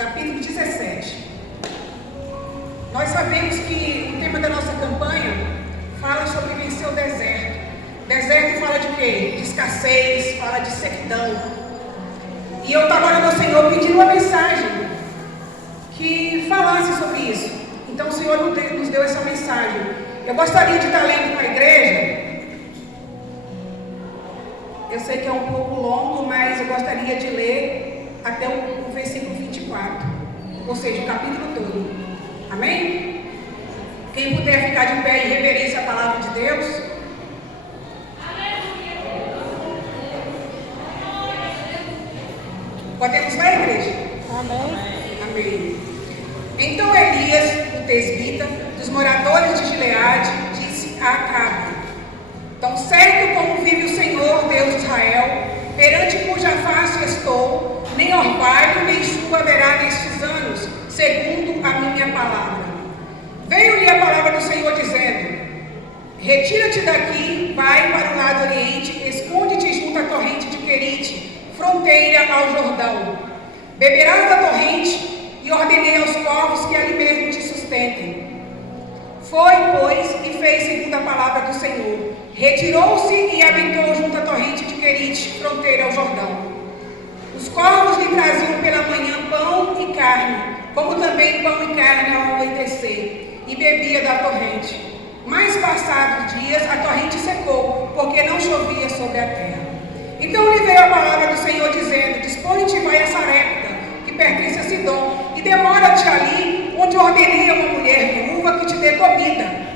capítulo 17. Nós sabemos que o tema da nossa campanha fala sobre vencer o deserto. Deserto fala de quê? De escassez, fala de sequidão. E eu estava orando ao Senhor pedindo uma mensagem que falasse sobre isso. Então o Senhor nos deu essa mensagem. Eu gostaria de estar lendo com a igreja. Eu sei que é um pouco longo, mas eu gostaria de ler até o versículo 24. Ou seja, o capítulo todo. Amém? Quem puder ficar de pé em reverência à palavra de Deus. Podemos ler, igreja? Amém. Amém. Então Elias, o tesbita, dos moradores de Gileade, disse a Acabe: Tão certo como vive o Senhor, Deus de Israel, perante cuja face estou, nem orvalho nem chuva haverá nestes anos, segundo a minha palavra. Veio-lhe a palavra do Senhor dizendo: Retira-te daqui, vai para o lado oriente, esconde-te junto à torrente de Querite, fronteira ao Jordão. Beberás da torrente, e ordenei aos povos que ali mesmo te sustentem. Foi, pois, e fez segundo a palavra do Senhor. Retirou-se e habitou junto à torrente de Querite, fronteira ao Jordão. Os corvos lhe traziam pela manhã pão e carne, como também pão e carne ao anoitecer, e bebia da torrente. Mas passados dias, a torrente secou, porque não chovia sobre a terra. Então lhe veio a palavra do Senhor, dizendo: Dispõe-te e vai a Sarepta, que pertence a Sidom, e demora-te ali, onde ordenei a uma mulher viúva que te dê comida.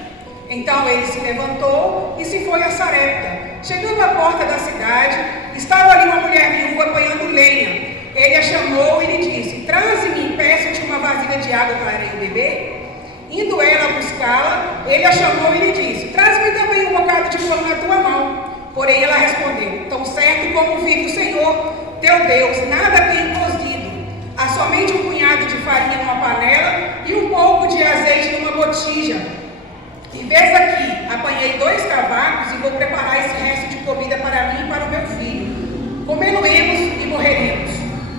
Então ele se levantou e se foi a Sarepta. Chegando à porta da cidade, estava ali uma mulher viúva apanhando lenha. Ele a chamou e lhe disse: Traze-me e peço-te uma vasilha de água para eu beber. Indo ela buscá-la, ele a chamou e lhe disse: Traze-me também um bocado de pão na tua mão. Porém ela respondeu: Tão certo como vive o Senhor, teu Deus, nada tem cozido. Há somente um punhado de farinha numa panela e um pouco de azeite numa botija. E vês aqui, apanhei 2 cavacos e vou preparar esse resto de comida para mim e para o meu filho. Comê-lo-emos e morreremos.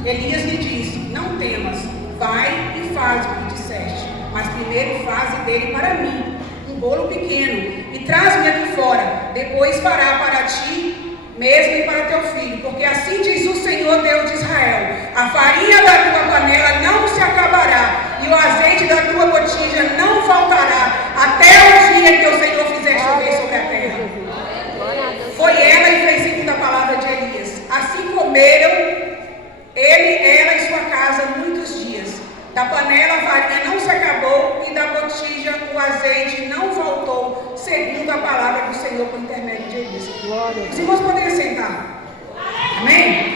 Elias lhe disse: Não temas, vai e faz o que disseste, mas primeiro faze dele para mim um bolo pequeno e traz-me aqui fora. Depois fará para ti mesmo e para teu filho, porque assim diz o Senhor Deus de Israel: a farinha da tua panela não se acabará e o azeite da tua botija não faltará, até o dia em que o Senhor fizer chover sobre a terra. Foi ela e fez segundo a palavra de Elias. Assim comeram ele, ela e sua casa muitos dias. Da panela a farinha não se acabou e da botija o azeite não faltou, segundo a palavra do Senhor por intermédio de Elias. Os irmãos podem sentar. Amém?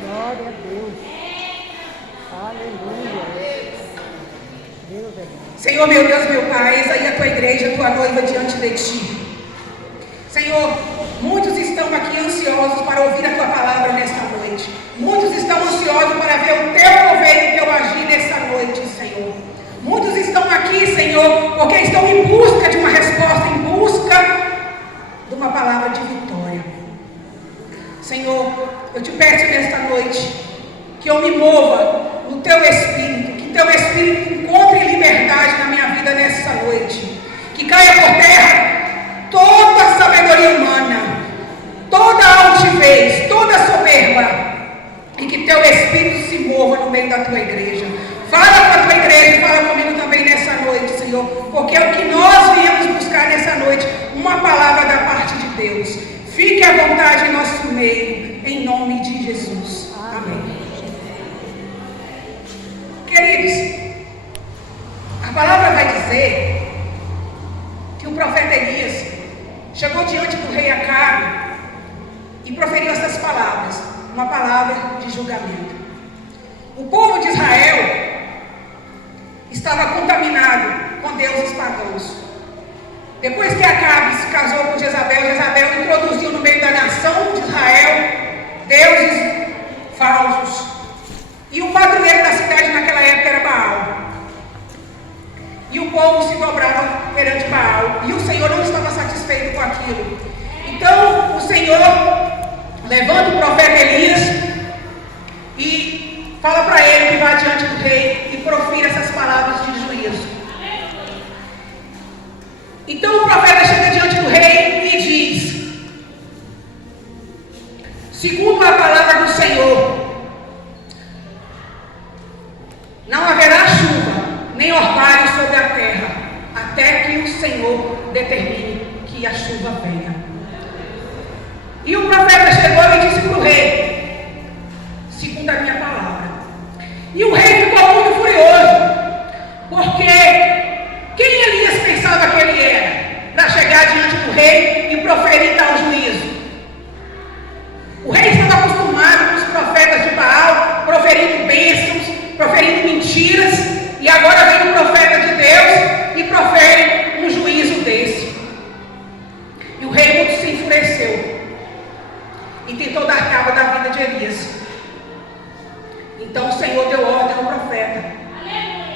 Glória a Deus. Aleluia. Deus é bom. Senhor, meu Deus, meu Pai, eis aí a tua igreja, a tua noiva diante de ti. Senhor, muitos estão aqui ansiosos para ouvir a tua palavra nesta noite. Muitos estão ansiosos para ver o teu mover e o teu agir nesta noite, Senhor. Muitos estão aqui, Senhor, porque estão em busca de uma resposta, em busca de uma palavra de vitória. Senhor, eu te peço nesta noite que eu me mova no teu Espírito, que teu Espírito encontre liberdade na minha vida nesta noite, que caia por terra toda a sabedoria humana, toda a altivez, toda a soberba, e que teu Espírito se mova no meio da tua igreja. Fala com a tua igreja e fala comigo também nessa noite, Senhor, porque é o que nós viemos buscar nessa noite, uma palavra da parte de Deus. Fique à vontade em nosso meio, em nome de Jesus. Amém. Queridos, a palavra vai dizer que o profeta Elias chegou diante do rei Acabe e proferiu essas palavras, uma palavra de julgamento. O povo de Israel estava contaminado com deuses pagãos. Depois que Acabe se casou com Jezabel, Jezabel introduziu no meio da nação de Israel deuses falsos. E o padroeiro da cidade naquela época era Baal. E o povo se dobrava perante Baal. E o Senhor não estava satisfeito com aquilo. Então o Senhor levanta o profeta Elias e Fala para ele que vá diante do rei e profira essas palavras de juízo. Então o profeta chega diante do rei e diz: segundo a palavra do Senhor, não haverá chuva, nem orvalho sobre a terra, até que o Senhor determine que a chuva venha. E o profeta chegou e disse para o rei: segundo a minha palavra. E o rei ficou muito furioso, porque quem Elias pensava que ele era para chegar diante do rei e proferir tal juízo? O rei estava acostumado com os profetas de Baal proferindo bênçãos, proferindo mentiras, e agora vem o profeta de Deus e profere um juízo desse. E o rei muito se enfureceu e tentou dar cabo da vida de Elias. Então o Senhor deu ordem ao profeta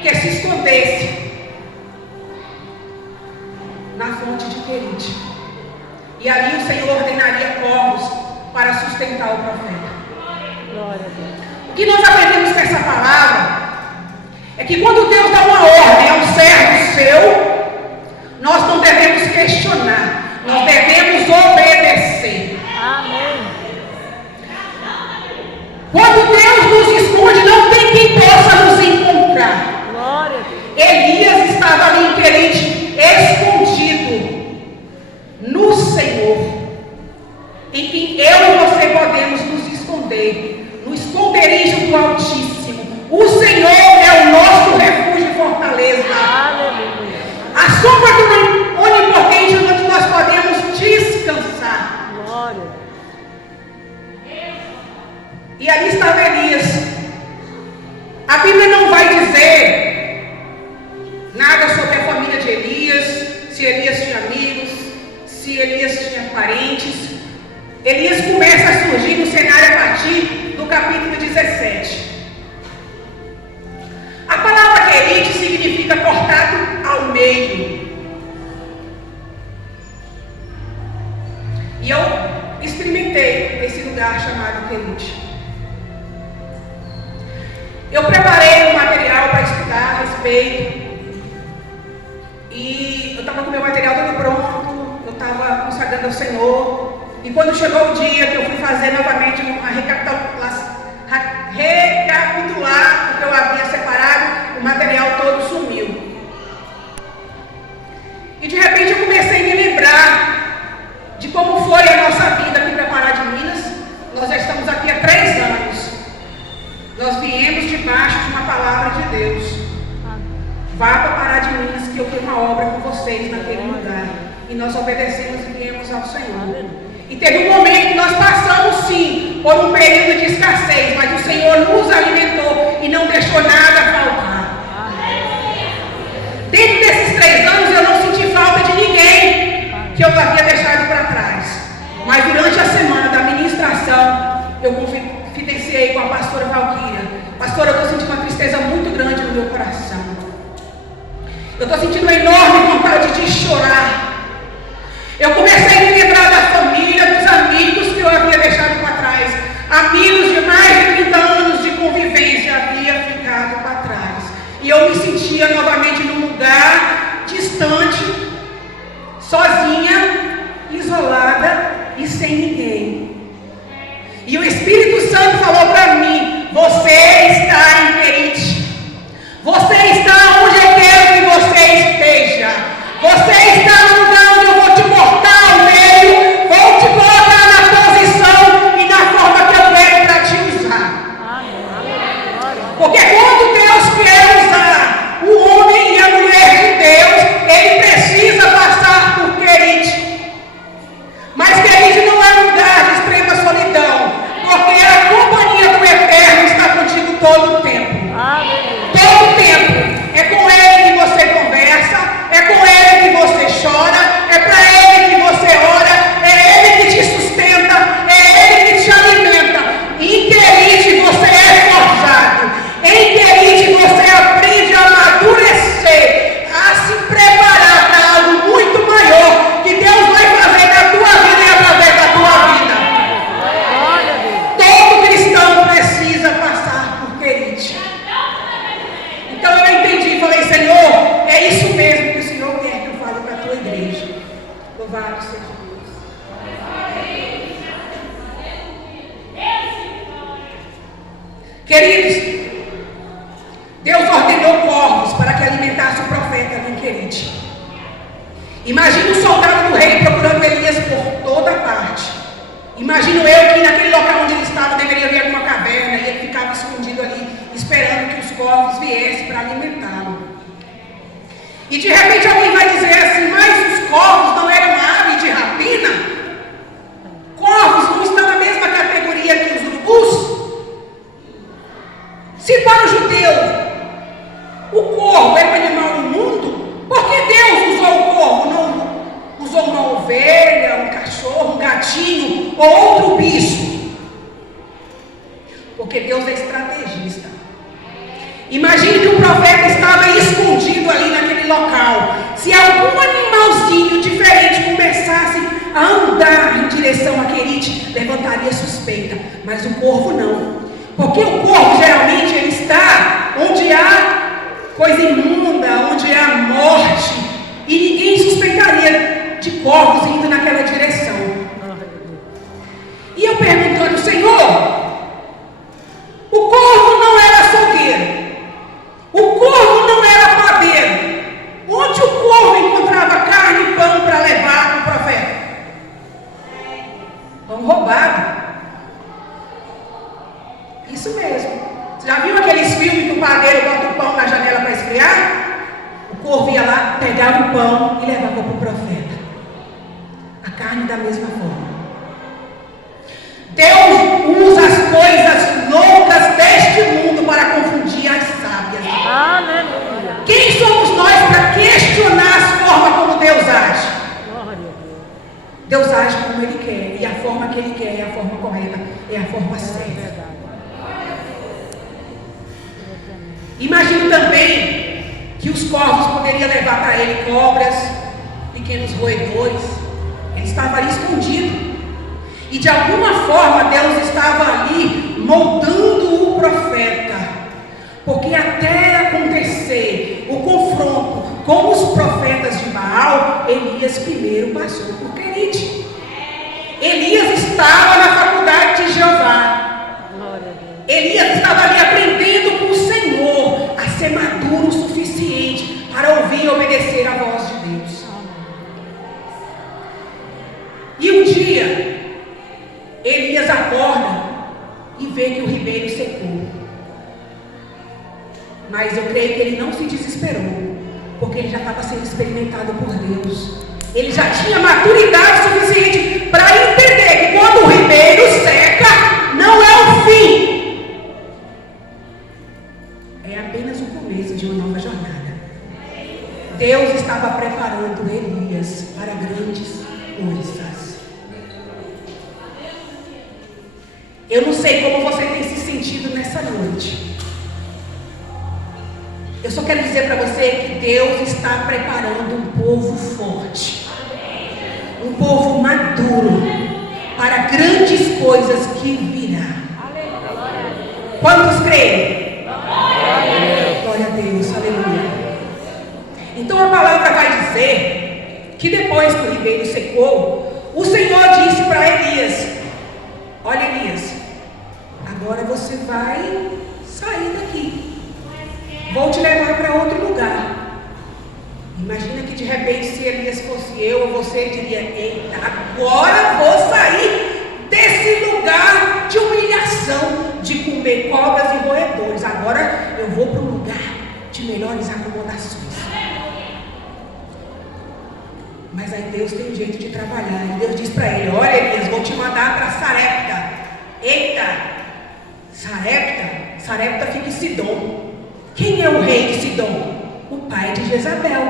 que se escondesse na fonte de Querite. E ali o Senhor ordenaria corvos para sustentar o profeta. Glória a Deus. O que nós aprendemos com essa palavra é que quando Deus dá uma ordem a um servo seu, nós não devemos questionar, nós devemos obedecer. Amém. Quando Deus nos esconde, não tem quem possa nos encontrar. Glória a Deus. Elias estava ali em Querite, escondido no Senhor, em quem eu e você podemos nos esconder, no esconderijo do Altíssimo. O Senhor é o nosso refúgio e fortaleza. Aleluia. A sombra do Onipotente, onde nós podemos descansar. Glória. E ali estava Elias. A Bíblia não vai dizer nada sobre a família de Elias, se Elias tinha amigos, se Elias tinha parentes. Elias começa a surgir no cenário a partir do capítulo 17. A palavra Querite significa cortado ao meio. E eu experimentei esse lugar chamado Querite. Eu preparei um material para estudar a respeito. E eu estava com o meu material todo pronto. Eu estava consagrando ao Senhor. E quando chegou o dia que eu fui fazer novamente uma recapitular o que eu havia separado, o material todo sumiu. E de repente eu comecei a me lembrar de como foi a nossa vida aqui para Pará de Minas. Nós já estamos aqui há 3 anos. Nós viemos debaixo de uma palavra de Deus. Vá para Pará de Minas que eu tenho uma obra com vocês naquele lugar. E nós obedecemos e viemos ao Senhor. E teve um momento que nós passamos sim por um período de escassez, mas o Senhor nos alimentou e não deixou nada faltar. Dentro desses 3 anos eu não senti falta de ninguém que eu havia deixado para trás. Mas durante a semana da ministração, eu confidenciei com a pastora Valquíria: pastora, eu estou sentindo uma tristeza muito grande no meu coração. Eu estou sentindo uma enorme vontade de chorar. Eu comecei a me lembrar da família, dos amigos que eu havia deixado para trás. Amigos de mais de 30 anos de convivência havia ficado para trás. E eu me sentia novamente num lugar distante, sozinha, isolada e sem ninguém. E o Espírito Santo falou para mim: você está em Querite. Você está onde eu quero que você esteja. Você está no lugar onde eu vou te cortar o Queridos, Deus ordenou corvos para que alimentasse o profeta ali em Querite. Imagina um soldado do rei procurando Elias por toda parte. Imagino eu que naquele local onde ele estava deveria haver alguma caverna e ele ficava escondido ali, esperando que os corvos viessem para alimentá-lo. E de repente alguém vai dizer assim: mas os corvos não eram ave de rapina? Corvos não estão na mesma categoria que os urubus? Se para o judeu o corvo é o animal imundo, por que Deus usou o corvo? Não usou uma ovelha, um cachorro, um gatinho ou outro bicho? Porque Deus é estrategista. Imagine que o profeta estava escondido ali naquele local. Se algum animalzinho diferente começasse a andar em direção a Querite, levantaria suspeita. Mas o corvo não. Porque o corvo geralmente ele está onde há coisa imunda, onde há morte. E ninguém suspeitaria de corvos indo naquela direção. E eu perguntando: Senhor, o corvo não era açougueiro, o corvo não era padeiro. Onde o corvo encontrava carne e pão para levar para o profeta? Pão roubado. Isso mesmo. Você já viu aqueles filmes que o padeiro bota o pão na janela para esfriar? O corvo ia lá, pegava o pão e levava para o profeta. A carne da mesma forma. Deus usa as coisas loucas deste mundo para confundir as sábias. Aleluia. Quem somos nós para questionar a forma como Deus age? Deus age como Ele quer, e a forma que Ele quer é a forma correta, é a forma certa. Imagino também que os corvos poderiam levar para ele cobras, pequenos roedores. Ele estava ali escondido. E de alguma forma Deus estava ali moldando o profeta. Porque até acontecer o confronto com os profetas de Baal, Elias primeiro passou por Querite. Elias estava na faculdade de Jeová. Elias estava ali aprendendo com o Senhor a ser maduro o suficiente para ouvir e obedecer a voz de Deus. E um dia, Elias acorda e vê que o ribeiro secou. Mas eu creio que ele não se desesperou, porque ele já estava sendo experimentado por Deus. Ele já tinha maturidade suficiente para entender que quando o ribeiro seca, não é o fim. É apenas o começo de uma nova jornada. Deus estava preparando Elias para grandes coisas. Eu não sei como você tem se sentido nessa noite. Eu só quero dizer para você que Deus está preparando um povo forte, um povo maduro para grandes coisas que virá. Quantos creem? Glória a Deus, aleluia. Então a palavra vai dizer que depois que o ribeiro secou, o Senhor disse para Elias: olha, Elias, agora você vai sair daqui. Vou te levar para outro lugar. Imagina que de repente, se Elias fosse eu ou você, diria: eita, agora vou sair desse lugar de humilhação, de comer cobras e roedores. Agora eu vou para um lugar de melhores acomodações. Mas aí Deus tem um jeito de trabalhar. E Deus diz para ele: olha, Elias, vou te mandar para Sarepta. Eita, Sarepta fica em Sidom. Quem é o rei de Sidom? O pai de Jezabel.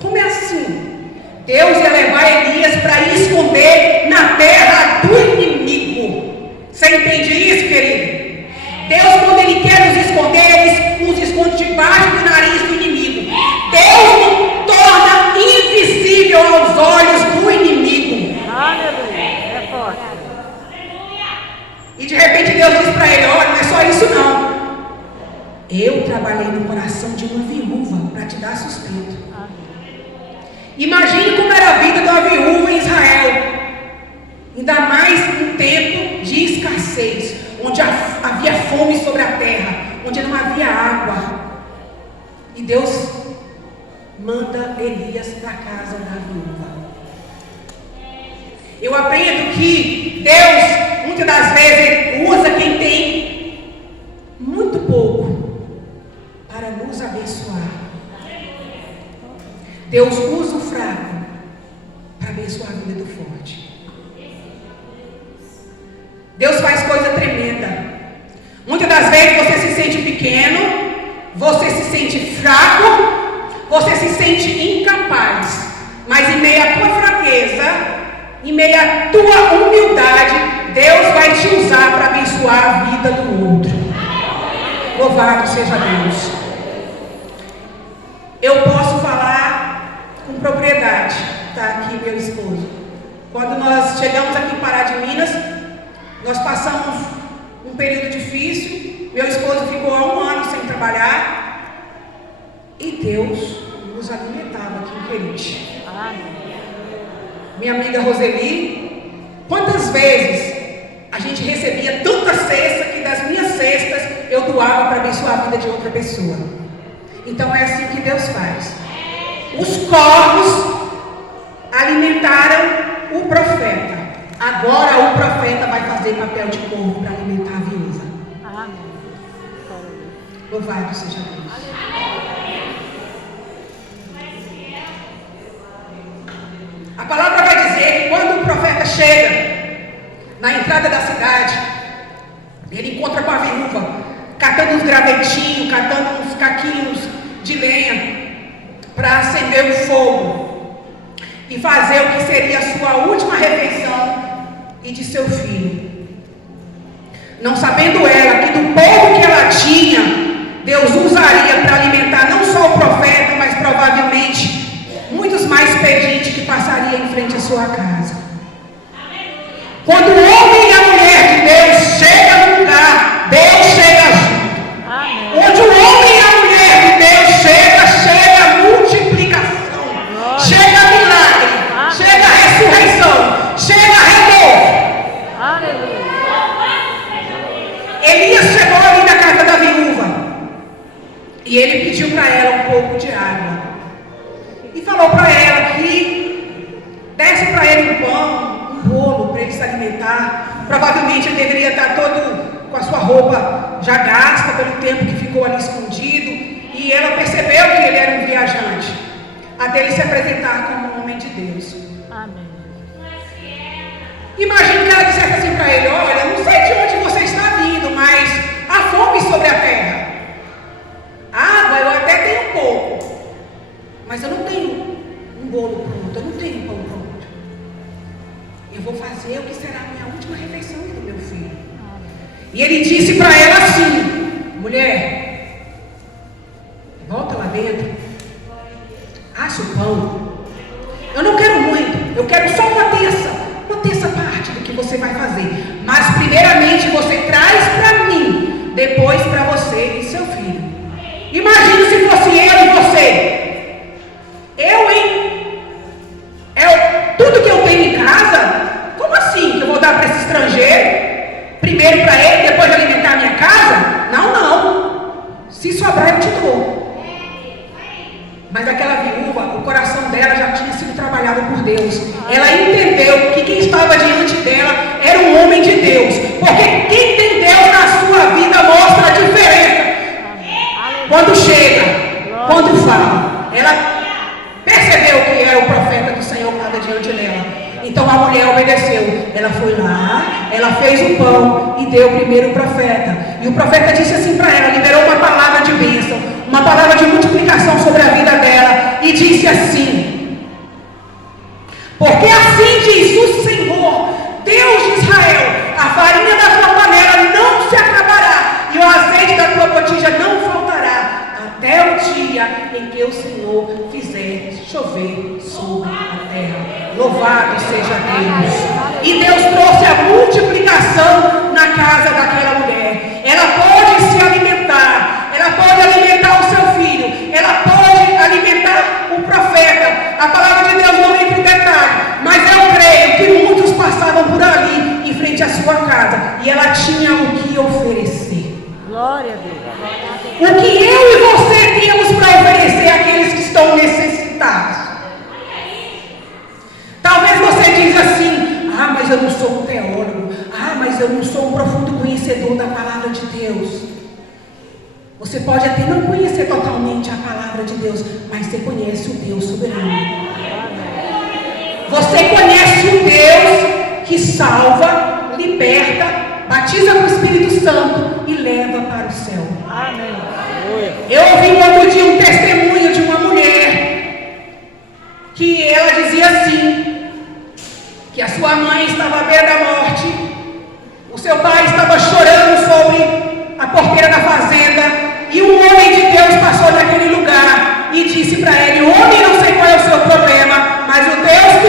Como é assim? Deus ia levar Elias para esconder na terra do inimigo. Você entende isso, querido? Deus, quando Ele quer nos esconder, Ele nos esconde debaixo do nariz do inimigo. Deus nos torna invisível aos olhos do inimigo. Aleluia. É forte. E de repente Deus diz para ele: olha, não é só isso não. Eu trabalhei no coração de uma viúva para te dar sustento. Imagine como era a vida de uma viúva em Israel. Ainda mais em tempo de escassez. escassez, onde havia fome sobre a terra, onde não havia água. E Deus manda Elias para a casa da viúva. Eu aprendo que Deus, muitas das vezes, usa quem tem muito pouco para nos abençoar. Deus usa o fraco para abençoar a vida do forte. Deus faz coisa tremenda. Muitas das vezes você se sente pequeno, você se sente fraco, você se sente incapaz. Mas em meio à tua fraqueza, em meio à tua humildade, Deus vai te usar para abençoar a vida do outro. Louvado seja Deus. Eu posso falar com propriedade. Está aqui meu esposo. Quando nós chegamos aqui em Pará de Minas, nós passamos um período difícil. Meu esposo ficou há 1 ano sem trabalhar. E Deus nos alimentava aqui em Querite. Minha amiga Roseli, quantas vezes a gente recebia tanta cesta que das minhas cestas eu doava para abençoar a vida de outra pessoa. Então é assim que Deus faz. Os corvos alimentaram o profeta. Agora o profeta vai fazer papel de corvo para alimentar a viúva. Louvado seja Deus. A palavra vai dizer que quando o profeta chega na entrada da cidade, ele encontra com a viúva, catando uns gravetinhos, catando uns caquinhos de lenha para acender o fogo e fazer o que seria a sua última refeição e de seu filho. Não sabendo ela que do pouco que ela tinha, Deus usaria para alimentar não só o profeta, mas provavelmente muitos mais pedintes que passariam em frente à sua casa. Quando o homem e a mulher de Deus chegam no lugar, Deus chega junto. Onde o homem e a mulher de Deus chega multiplicação, chega milagre, chega ressurreição, chega renovo. Elias chegou ali na casa da viúva e ele pediu para ela um pouco de água. E falou para ela que desse para ele um pão, um bolo para ele se alimentar. Provavelmente ele deveria estar todo com a sua roupa já gasta pelo tempo que ficou ali escondido. E ela percebeu que ele era um viajante, até ele se apresentar como um homem de Deus. Amém. Imagino que ela dissesse assim para ele: olha, não sei de onde você está vindo, mas há fome sobre a terra. Água eu até tenho um pouco, mas eu não tenho um bolo pronto, eu não tenho um pão pronto. Eu vou fazer o que será a minha última refeição do meu filho. E ele disse para ela assim: mulher, volta lá dentro, assa o pão. Eu não quero muito, eu quero só uma terça parte do que você vai fazer. Mas primeiramente você traz para mim, depois para você e seu filho. Imagina se fosse eu e você. Eu, hein? Tudo que eu tenho em casa, como assim que eu vou dar para esse estrangeiro? Primeiro para ele, depois de alimentar a minha casa? Não. Se sobrar, eu te dou. Mas aquela viúva, o coração dela já tinha sido trabalhado por Deus. Ela entendeu que quem estava diante dela era um homem de Deus. Porque quem tem Deus na sua vida mostra a diferença. Quando chega, quando fala, ela percebeu que era o profeta do Senhor que estava diante dela. Então a mulher obedeceu. Ela foi lá, ela fez o pão e deu primeiro o profeta. E o profeta disse assim para ela, liberou uma palavra de bênção, uma palavra de multiplicação sobre a vida dela. E disse assim: porque assim diz o Senhor, Deus de Israel, a farinha da tua panela não se acabará, e o azeite da tua botija não faltará, até o dia em que o Senhor fizer chover sobre a terra. Louvado seja Deus. E Deus trouxe a multiplicação na casa daquela mulher. Ela pode se alimentar, ela pode alimentar o seu filho, ela pode alimentar o profeta. A palavra de Deus não entra em detalhe, mas eu creio que muitos passavam por ali em frente à sua casa e ela tinha o que oferecer. Glória a Deus. O que eu e você temos para oferecer àqueles que estão necessitados. Talvez você diz assim: ah, mas eu não sou um teólogo. Ah, mas eu não sou um profundo conhecedor da palavra de Deus. Você pode até não conhecer totalmente a palavra de Deus, mas você conhece o Deus soberano. Você conhece o Deus que salva, liberta, batiza com o Espírito Santo e leva para o céu. Amém. Eu ouvi outro dia um testemunho de uma mulher que ela dizia assim, que a sua mãe estava à beira da morte, o seu pai estava chorando sobre a porteira da fazenda, e um homem de Deus passou naquele lugar e disse para ele: homem, não sei qual é o seu problema, mas o Deus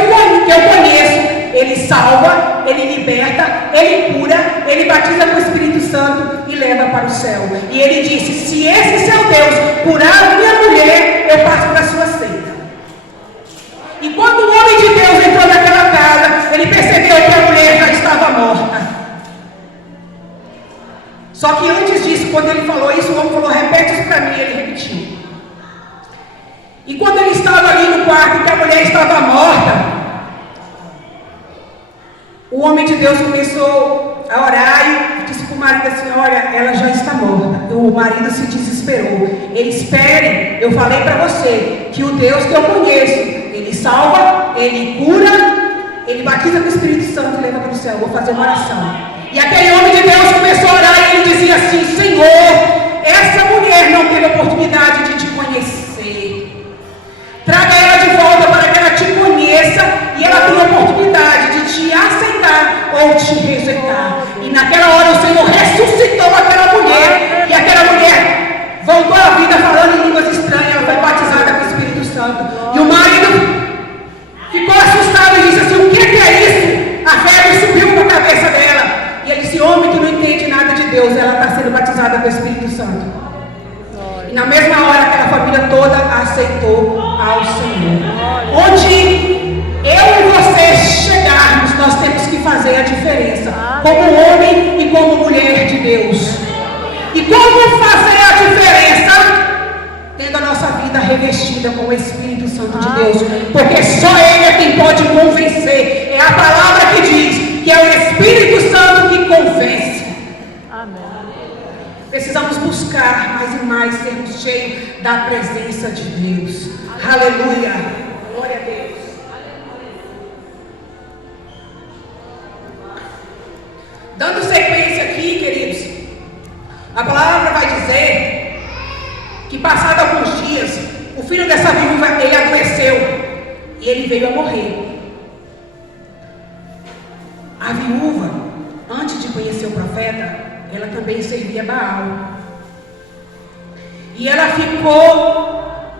que eu conheço, Ele salva, Ele liberta, Ele cura, Ele batiza com o Espírito Santo e leva para o céu. E ele disse: se esse seu Deus curar a minha mulher, eu passo para a sua seita. E quando o homem de Deus entrou naquela casa, ele percebeu que a mulher já estava morta. Só que antes disso, quando ele falou isso, o homem falou: repete isso para mim. Ele repetiu. E quando ele estava ali no quarto, que a mulher estava morta, o homem de Deus começou a orar e disse para o marido assim: olha, ela já está morta. O marido se desesperou. Ele: espere, eu falei para você que o Deus que eu conheço, Ele salva, Ele cura, Ele batiza com o Espírito Santo e leva para o céu. Eu vou fazer uma oração. E aquele homem de Deus começou a orar e ele dizia assim: Senhor, essa mulher não teve oportunidade de te conhecer. Traga ela de volta para que ela te conheça e ela tenha oportunidade de te aceitar ou te rejeitar. E naquela hora o Senhor ressuscitou aquela mulher, e aquela mulher voltou à vida falando em línguas estranhas. Ela foi batizada com o Espírito Santo. E o marido ficou assustado e disse assim: o que é isso? A febre subiu para a cabeça dela. E ele disse: homem, tu não entende nada de Deus, ela está sendo batizada com o Espírito Santo. E na mesma hora aquela família toda aceitou ao Senhor. Onde eu e você chegarmos, nós temos que fazer a diferença, como homem e como mulher de Deus. E como fazer a diferença? Tendo a nossa vida revestida com o Espírito Santo de Deus, porque só Ele é quem pode convencer. É a palavra que diz que é o Espírito Santo que convence. Amém. Precisamos buscar mais e mais sermos cheios da presença de Deus. Aleluia. Glória a Deus. Dando sequência aqui, queridos, a palavra vai dizer que passado alguns dias, o filho dessa viúva, ele adoeceu e ele veio a morrer. A viúva, antes de conhecer o profeta, ela também servia Baal. E ela ficou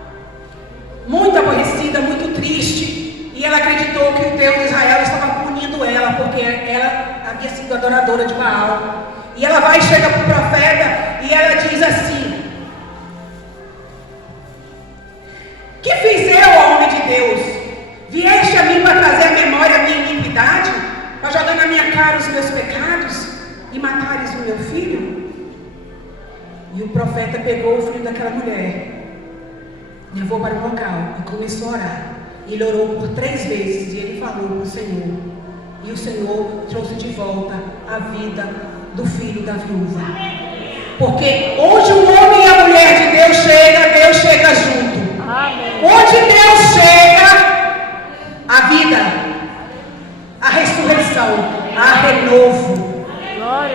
muito aborrecida, muito triste, e ela acreditou que o Deus de Israel estava punindo ela, porque ela havia sido adoradora de Baal. E ela vai e chega para o profeta e ela diz assim: que fiz eu, homem de Deus? Vieste a mim para trazer à memória a minha iniquidade, para jogar na minha cara os meus pecados e matares o meu filho? E o profeta pegou o filho daquela mulher, levou para o local e começou a orar. Ele orou por 3 vezes e ele falou com o Senhor. E o Senhor trouxe de volta a vida do filho da viúva. Porque onde o homem e a mulher de Deus chega junto. Onde Deus chega, a vida, a ressurreição, a renovo.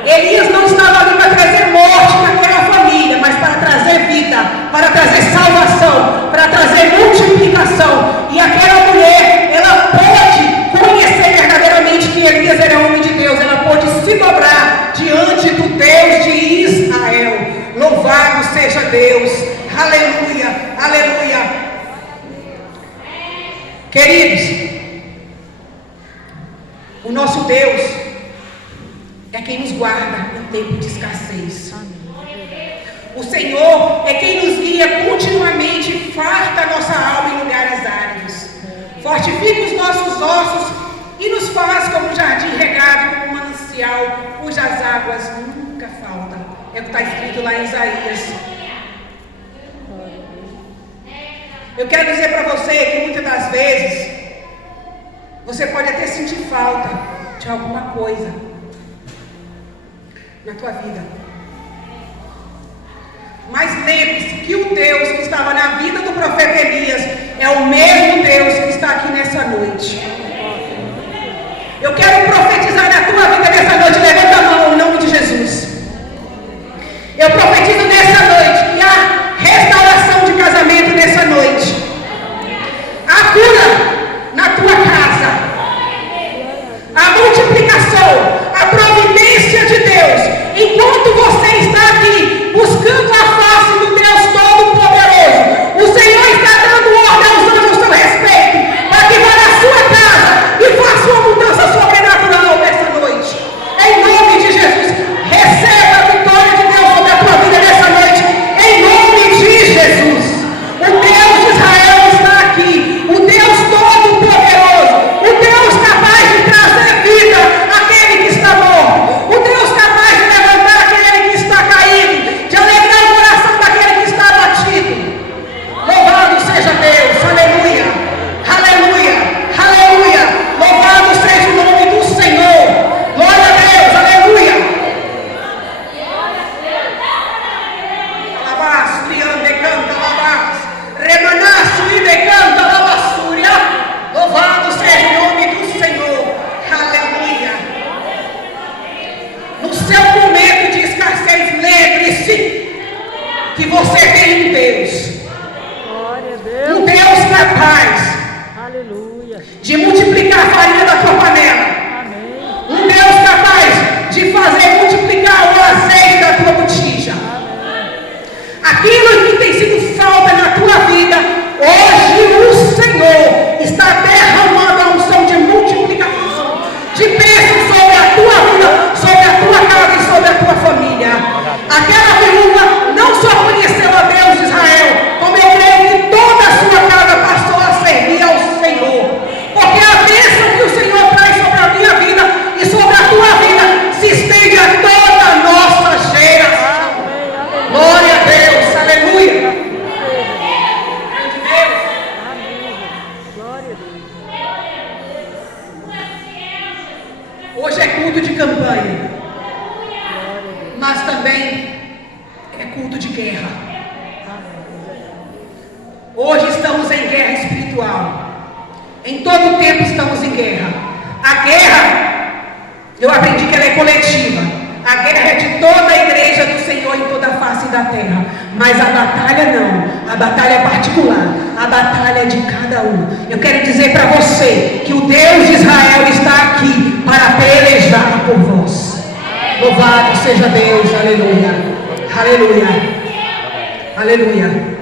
Elias não estava ali para trazer morte naquela família, mas para trazer vida, para trazer salvação, para trazer multiplicação. E aquela mulher, ela pôde conhecer verdadeiramente que Elias era homem de Deus. Ela pôde se dobrar diante do Deus de Israel. Louvado seja Deus. Aleluia, aleluia. Queridos, o nosso Deus é quem nos guarda em tempo de escassez. O Senhor é quem nos guia continuamente e farta a nossa alma em lugares áridos. Fortifica os nossos ossos e nos faz como um jardim regado, como um manancial manancial cujas águas nunca faltam. É o que está escrito lá em Isaías. Eu quero dizer para você que muitas das vezes você pode até sentir falta de alguma coisa na tua vida. Mas lembre-se que o Deus que estava na vida do profeta Elias é o mesmo Deus que está aqui nessa noite. Eu quero profetizar na tua vida nessa noite. Levanta a mão em nome de Jesus. Eu profetizo nessa noite que há restauração de casamento nessa noite. A cura na tua casa. A multiplicação, a providência de Deus. Enquanto você está aqui buscando a face do Deus Todo-Poderoso, o Senhor está dando ordem aos anjos ao seu respeito, para que vá na sua casa e faça uma mudança sobrenatural nessa noite. Em nome de Jesus, receba a vitória de Deus sobre a tua vida nessa noite. Em nome de Jesus. O Deus de Israel está aqui. O Deus Todo-Poderoso. O Deus capaz de trazer vida àquele que está morto. O Deus capaz de levantar aquele que está caído, de alegrar o coração daquele que está abatido. Louvado seja Deus, aleluia, aleluia, aleluia. Louvado seja o nome do Senhor. Glória a Deus, aleluia. Alabás, triande, canta, alabás, remanaço e decanta, alabassúria. Louvado seja o nome do Senhor, aleluia. No seu momento de escassez, lembre-se que você tem um Deus. Glória a Deus. Um Deus capaz Aleluia. de multiplicar a farinha da tua panela. Amém. Um Deus capaz de fazer multiplicar o azeite da tua botija. Aquilo que tem sido falta na tua vida, hoje o Senhor está derramando a unção de multiplicação, de bênção sobre a tua vida, sobre a tua casa e sobre a tua família. Aquela viúva não só conheceu a Deus de Israel, como eu creio que toda a sua casa passou a servir ao Senhor. Porque a bênção que o Senhor traz sobre a minha vida e sobre a tua vida se estende a toda a nossa geração. Glória a Deus, aleluia. Grande Deus. Amém. Glória a Deus. Hoje é culto de campanha, Glória a Deus. mas também é culto de guerra. Hoje estamos em guerra espiritual. Em todo o tempo estamos em guerra. A guerra, eu aprendi que ela é coletiva. A guerra é de toda a igreja do Senhor em toda a face da terra. Mas a batalha não. A batalha é particular. A batalha é de cada um. Eu quero dizer para você que o Deus de Israel está aqui para pelejar por vós. Louvado seja Deus. Aleluia. Aleluia. Aleluia.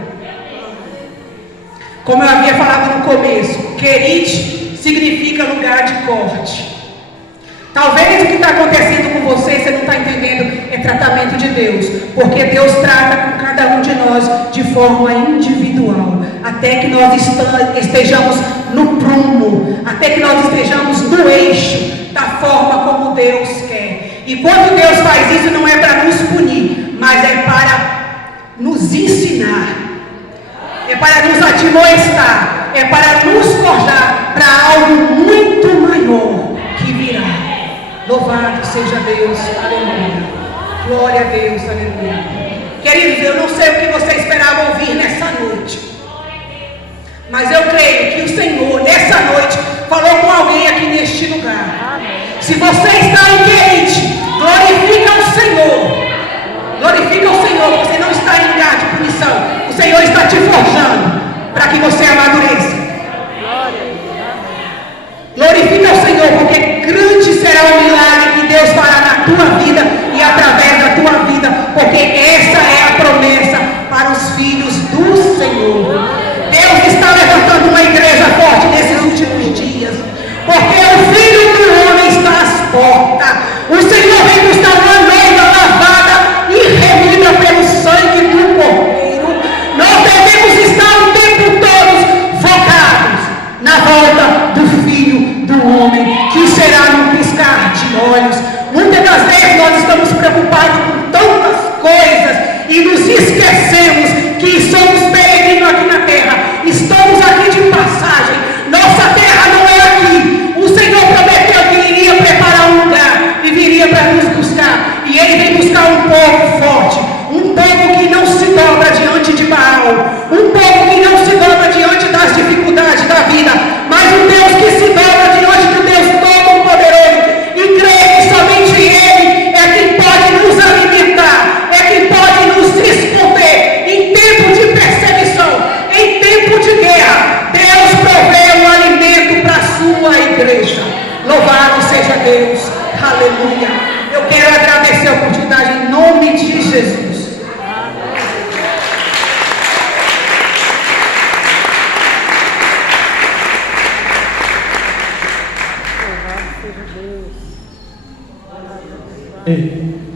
Como eu havia falado no começo, Querite significa lugar de corte. Talvez o que está acontecendo com você não está entendendo, é tratamento de Deus. Porque Deus trata com cada um de nós de forma individual. Até que nós estejamos no prumo. Até que nós estejamos no eixo da forma como Deus quer. E quando Deus faz isso, não é para nos punir, mas é para nos ensinar. É para nos admoestar, é para nos forjar para algo muito maior que virá. Louvado seja Deus, aleluia. Glória a Deus, aleluia. Queridos, eu não sei o que você esperava ouvir nessa noite, mas eu creio que o Senhor, nessa noite, falou com alguém aqui neste lugar. Se você está em Querite, glorifica o Senhor. Glorifica o Senhor, você não está em lugar de punição. O Senhor está te forjando para que você amadureça. Glorifica o Senhor, porque grande será o milagre que Deus fará na tua vida e através da tua vida, porque essa é a promessa para os filhos do Senhor. Deus está levantando uma igreja forte nesses últimos dias, porque o Filho do Homem está às portas. O Senhor vem buscar uma noiva lá povo forte, um povo que não se dobra diante de Baal, um povo que não se dobra diante das dificuldades da vida, mas um Deus que se dobra diante do Deus Todo-Poderoso e crê que somente Ele é quem pode nos alimentar, é quem pode nos responder em tempo de perseguição, em tempo de guerra. Deus provê um alimento para a sua igreja. Louvado seja Deus. Aleluia. Eu quero agradecer a oportunidade em nome de Jesus. Louvado seja Deus. Ei.